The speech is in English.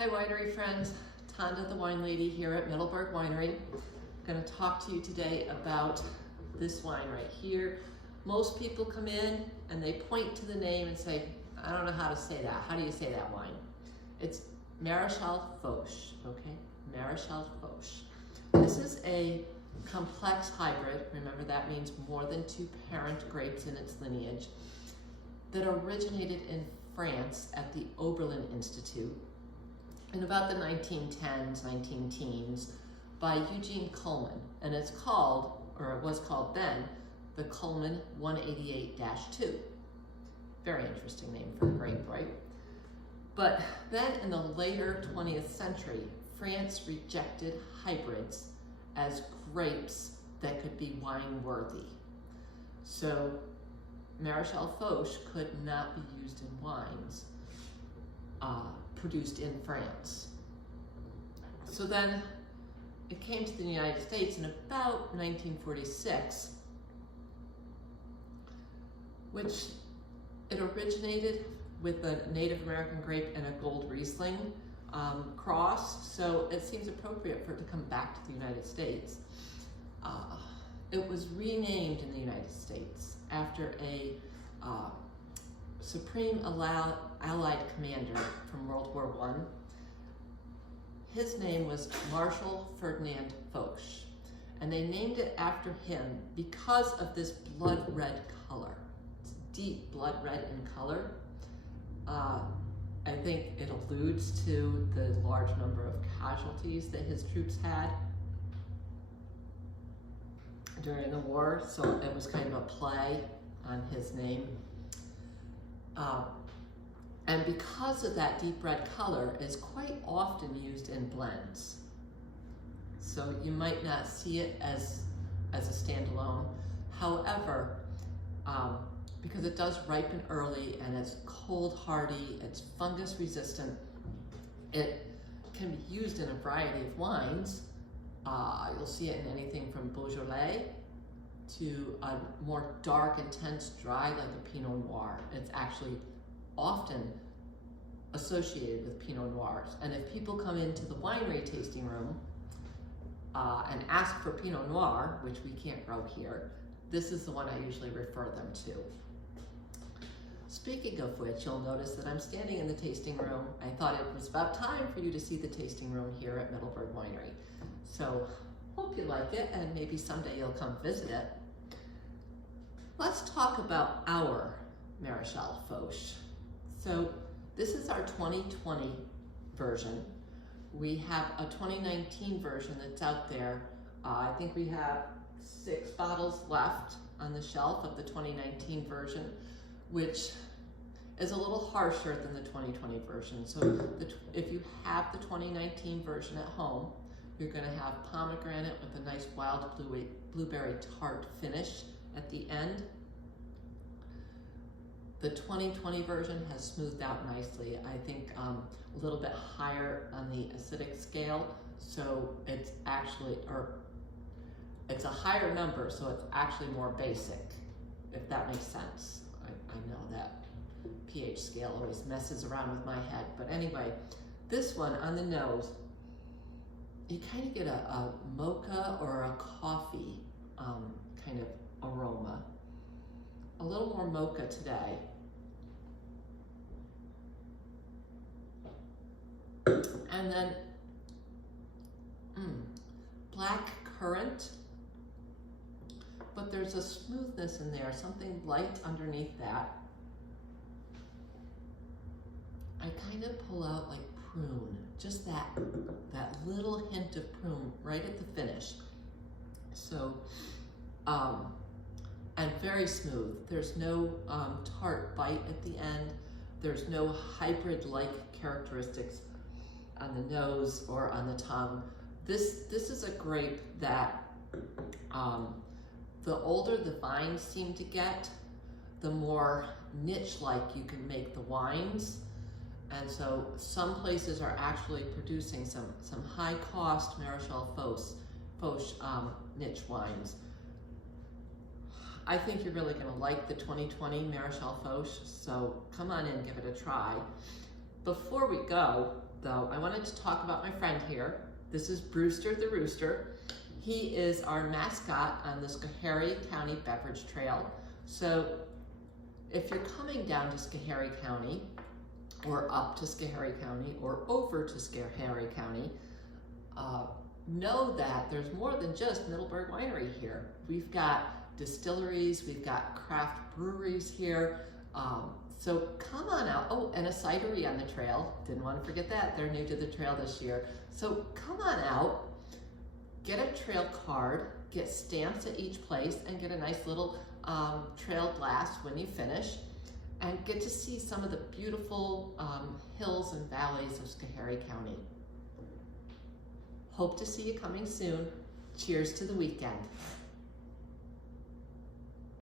Hi winery friends, Tonda the wine lady here at Middleburg Winery. I'm going to talk to you today about this wine right here. Most people come in and they point to the name and say, I don't know how to say that. How do you say that wine? It's Marechal Foch, okay? Marechal Foch. This is a complex hybrid. Remember, that means more than 2 parent grapes in its lineage, that originated in France at the Oberlin Institute in about the 1910s, 19-teens by Eugene Coleman. And it's called, or it was called then, the Coleman 188-2. Very interesting name for a grape, right? But then in the later 20th century, France rejected hybrids as grapes that could be wine-worthy. So Marechal Foch could not be used in wines produced in France. So then it came to the United States in about 1946, which it originated with a Native American grape and a Gold Riesling cross, so it seems appropriate for it to come back to the United States. It was renamed in the United States after a Supreme Allied commander from World War I. His name was Marechal Foch, and they named it after him because of this blood red color. It's deep blood red in color. I think it alludes to the large number of casualties that his troops had during the war, so it was kind of a play on his name. And because of that deep red color, is quite often used in blends. So you might not see it as a standalone. However, because it does ripen early and it's cold hardy, it's fungus resistant, it can be used in a variety of wines. You'll see it in anything from Beaujolais to a more dark, intense, dry, like a Pinot Noir. It's actually often associated with Pinot Noirs. And if people come into the winery tasting room and ask for Pinot Noir, which we can't grow here, this is the one I usually refer them to. Speaking of which, you'll notice that I'm standing in the tasting room. I thought it was about time for you to see the tasting room here at Middleburg Winery. So, hope you like it, and maybe someday you'll come visit it. Let's talk about our Marechal Foch. So, this is our 2020 version. We have a 2019 version that's out there. I think we have 6 bottles left on the shelf of the 2019 version, which is a little harsher than the 2020 version. So if you have the 2019 version at home, you're going to have pomegranate with a nice wild blueberry tart finish at the end. The 2020 version has smoothed out nicely. I think a little bit higher on the acidic scale, so it's actually, it's a higher number, so it's actually more basic, if that makes sense. I know that pH scale always messes around with my head, but anyway, this one on the nose, you kind of get a mocha or a coffee kind of aroma. A little more mocha today. And then black currant, but there's a smoothness in there, something light underneath that. I kind of pull out like prune, just that little hint of prune right at the finish. So, and very smooth. There's no tart bite at the end. There's no hybrid-like characteristics on the nose or on the tongue. This is a grape that the older the vines seem to get, the more niche-like you can make the wines. And so some places are actually producing some high-cost Marechal Foch niche wines. I think you're really going to like the 2020 Marechal Foch, so come on in, give it a try. Before we go, though, I wanted to talk about my friend here. This is Brewster the Rooster. He is our mascot on the Schoharie County Beverage Trail. So if you're coming down to Schoharie County, or up to Schoharie County, or over to Schoharie County, know that there's more than just Middleburg Winery here. We've got distilleries, we've got craft breweries here. So come on out. Oh, and a cidery on the trail. Didn't want to forget that. They're new to the trail this year. So come on out, get a trail card, get stamps at each place, and get a nice little trail glass when you finish, and get to see some of the beautiful hills and valleys of Schoharie County. Hope to see you coming soon. Cheers to the weekend.